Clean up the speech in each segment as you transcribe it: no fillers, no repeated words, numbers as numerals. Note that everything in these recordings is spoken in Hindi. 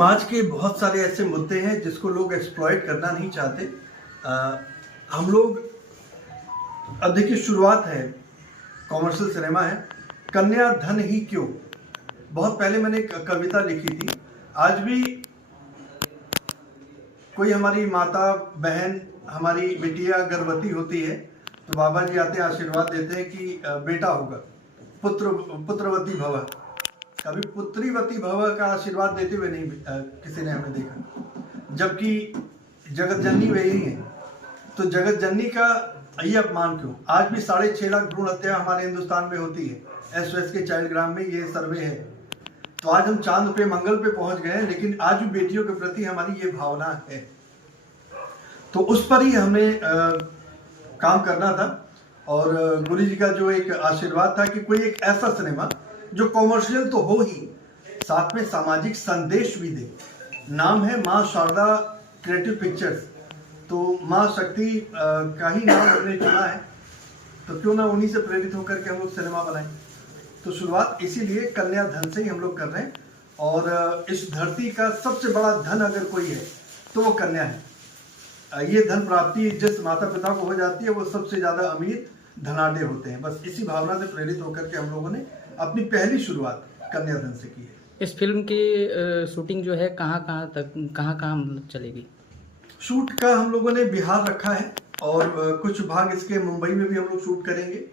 समाज के बहुत सारे ऐसे मुद्दे हैं जिसको लोग एक्सप्लॉइट करना नहीं चाहते। हम लोग अब देखिए, शुरुआत है, कॉमर्शियल सिनेमा है। कन्या धन ही क्यों, बहुत पहले मैंने एक कविता लिखी थी। आज भी कोई हमारी माता बहन, हमारी बिटिया गर्भवती होती है तो बाबा जी आते हैं, आशीर्वाद देते हैं कि बेटा होगा, पुत्रवती भव। कभी पुत्रीवती भव का आशीर्वाद देते हुए नहीं किसी ने हमें देखा, जबकि जगत जननी वही है। तो जगत जननी का ये अपमान क्यों? आज भी 6.5 लाख भ्रूण हत्या हमारे हिंदुस्तान में होती है। SOS के चाइल्ड ग्राम में ये सर्वे है। तो आज हम चांद पे, मंगल पे पहुंच गए, लेकिन आज भी बेटियों के प्रति हमारी ये भावना है। तो उस पर ही हमें काम करना था। और गुरु जी का जो एक आशीर्वाद था कि कोई एक ऐसा सिनेमा जो कॉमर्शियल तो हो ही, साथ में सामाजिक संदेश भी दे। नाम है माँ शारदा क्रिएटिव पिक्चर्स, तो माँ शक्ति का ही नाम हमने चुना है, तो क्यों ना उन्हीं से प्रेरित होकर के हम लोग सिनेमा बनाएं। तो शुरुआत इसीलिए कन्या धन से ही हम लोग कर रहे हैं। और इस धरती का सबसे बड़ा धन अगर कोई है तो वो कन्या है। ये धन प्राप्ति जिस माता पिता को हो जाती है वो सबसे ज्यादा अमीर धनाढ्य होते हैं। बस इसी भावना से प्रेरित होकर के हम लोगों ने अपनी पहली शुरुआत कन्या धन से की है। इस फिल्म की शूटिंग जो है कहाँ मतलब चलेगी? शूट का हम लोगों ने बिहार रखा है और कुछ भाग इसके मुंबई में भी हम लोग शूट करेंगे।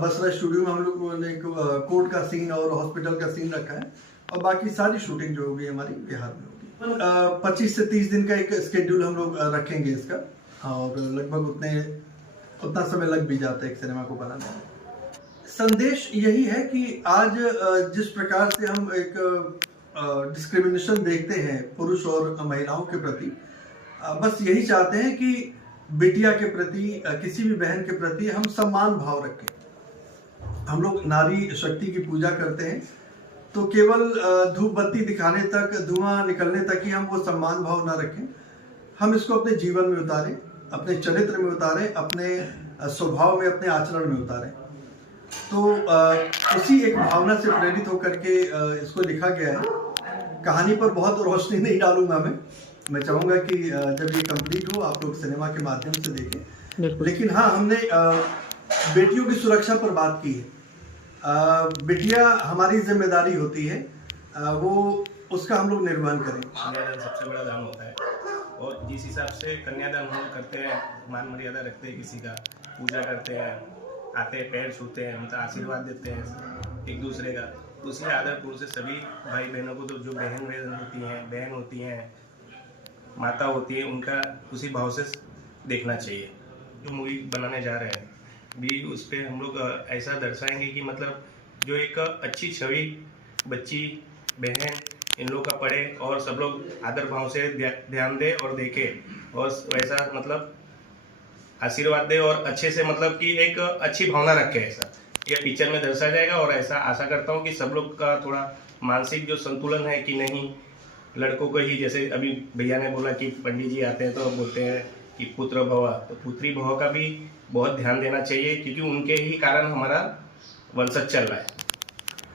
बसरा स्टूडियो में हम लोगों ने कोर्ट का सीन और हॉस्पिटल का सीन रखा है, और बाकी सारी शूटिंग जो होगी हमारी बिहार में होगी। 25 से 30 दिन का एक स्केड्यूल हम लोग रखेंगे इसका, और लगभग उतना समय लग भी जाता है एक सिनेमा को बनाने में। संदेश यही है कि आज जिस प्रकार से हम एक डिस्क्रिमिनेशन देखते हैं पुरुष और महिलाओं के प्रति, बस यही चाहते हैं कि बिटिया के प्रति, किसी भी बहन के प्रति हम सम्मान भाव रखें। हम लोग नारी शक्ति की पूजा करते हैं, तो केवल धूप बत्ती दिखाने तक, धुआं निकलने तक ही हम वो सम्मान भाव ना रखें। हम इसको अपने जीवन में उतारें, अपने चरित्र में उतारें, अपने स्वभाव में, अपने आचरण में उतारें। तो उसी एक भावना से प्रेरित होकर के इसको लिखा गया है। कहानी पर बहुत रोशनी नहीं डालूंगा मैं चाहूंगा कि जब ये कंप्लीट हो आप लोग सिनेमा के माध्यम से देखें। लेकिन हाँ, हमने बेटियों की सुरक्षा पर बात की है। बिटिया हमारी जिम्मेदारी होती है, वो उसका हम लोग निर्वहन करें। कन्यादान सबसे बड़ा दान होता है, और जिस हिसाब से कन्यादान हम करते हैं, मान मर्यादा रखते हैं, किसी का पूजा करते हैं, आते हैं, पैर छूते हैं, उनका आशीर्वाद देते हैं एक दूसरे का, उसी आदरपूर्व से सभी भाई बहनों को, तो जो बहन होती हैं, माता होती है, उनका उसी भाव से देखना चाहिए। जो मूवी बनाने जा रहे हैं भी, उस पर हम लोग ऐसा दर्शाएंगे कि मतलब जो एक अच्छी छवि बच्ची, बहन, इन लोग का पढ़े और सब लोग आदर भाव से ध्यान दे और देखे, और वैसा मतलब आशीर्वाद दे, और अच्छे से मतलब कि एक अच्छी भावना रखे। ऐसा यह पिक्चर में दर्शाया जाएगा, और ऐसा आशा करता हूँ कि सब लोग का थोड़ा मानसिक जो संतुलन है कि नहीं, लड़कों को ही, जैसे अभी भैया ने बोला कि पंडित जी आते हैं तो बोलते हैं कि पुत्र भव, तो पुत्री भव का भी बहुत ध्यान देना चाहिए, क्योंकि उनके ही कारण हमारा वंशज चल रहा है।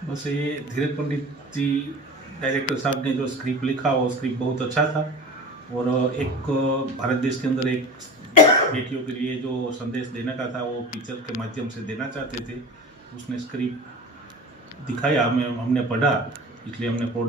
बस ये धीरज पंडित जी डायरेक्टर साहब ने जो स्क्रिप्ट लिखा वो स्क्रिप्ट बहुत अच्छा था, और एक भारत देश के अंदर एक बेटियों के लिए जो संदेश देने का था वो पिक्चर के माध्यम से देना चाहते थे। उसने स्क्रिप्ट दिखाया, हमने पढ़ा, इसलिए हमने प्रोड्यूस